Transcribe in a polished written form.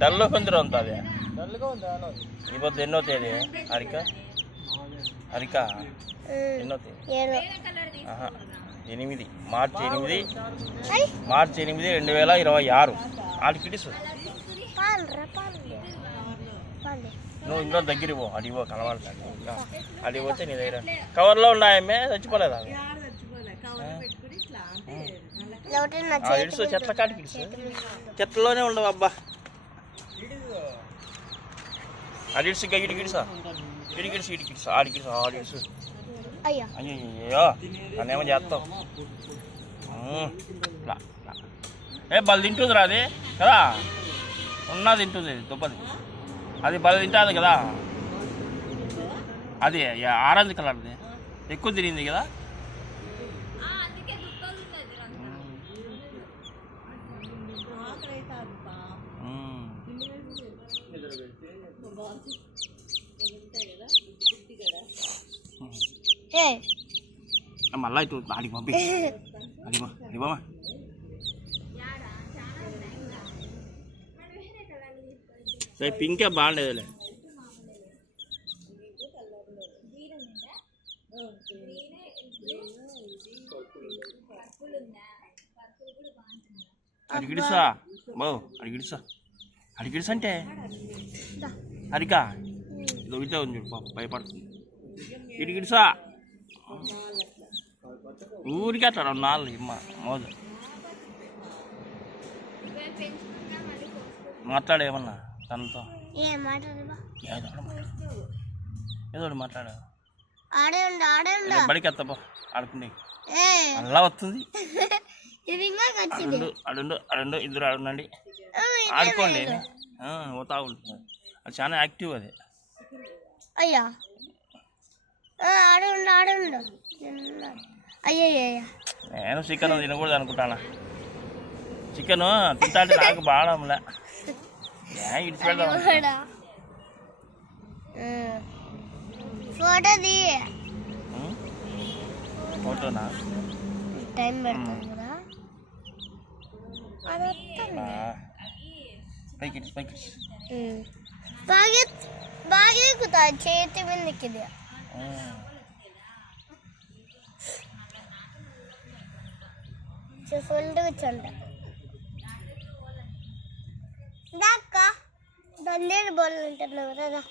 dull ಬಂದಿರೋ ಅಂತ ಅದೇ ಇವತ್ತು ಎನ್ನೋ ತೇದಿ హరిక ఎన్నో తేదీ 8 మార్చి 8 2026 ఆడికి ఇడిసు నువ్వు ఇంట్లో దగ్గరికి పో అడిగో కలవాలి అడిగి పోతే నీ దగ్గర కవర్లో ఉన్నాయమ్మే చచ్చిపోలేదా ఇడుసు చెట్ల కాడికి ఇడుసు చెట్లలోనే ఉండవు అబ్బా అడిడుసు ఇడికిడుసా ఇడికిడుసు ఆడికిడుసు అయ్యో నన్నేమో చేస్తావు బలు తింటుందిరా అది కదా ఉన్నది తింటుంది దుబ్బది అది బలు తింటుంది కదా అది ఆరెంజ్ కలర్ది ఎక్కువ తిరిగింది కదా మళ్ళా ఇటు ఆడికి పంపి అడిగో పింకే బాగుండేదిలే అడిగిడుసా బావు అడిగిడుసా అంటే హరిక దొరికితే ఉంది చూడు పాప భయపడుతుంది ఇడిగిడుసా ఊరికే అట్లా 2 నాళ్ళు ఇమ్మ మోదు మాట్లాడేమన్నా తనతో ఏదో మాట్లాడా బడికి ఎత్తపో ఆడుకుండే అలా వస్తుంది అడుండు ఇద్దరు ఆడునండి ఆడుకోండి పోతా ఉంటుంది అది చాలా యాక్టివ్ అది అయ్యా ఆడుండు అయ్యయ్య నేను చికెన్ తినకూడదు అనుకుంటానా చికెన్ తింటా అంటే నాకు బాగా ఇడిచి పెడదాం ఫోటోనా టైం పెడుతుంది కదా బాగా ఎక్కుతా చేతి మీదకి ఫుల్ కూర్చోండి దాక్క దండేరు బోల్ ఉంటున్నావు కదా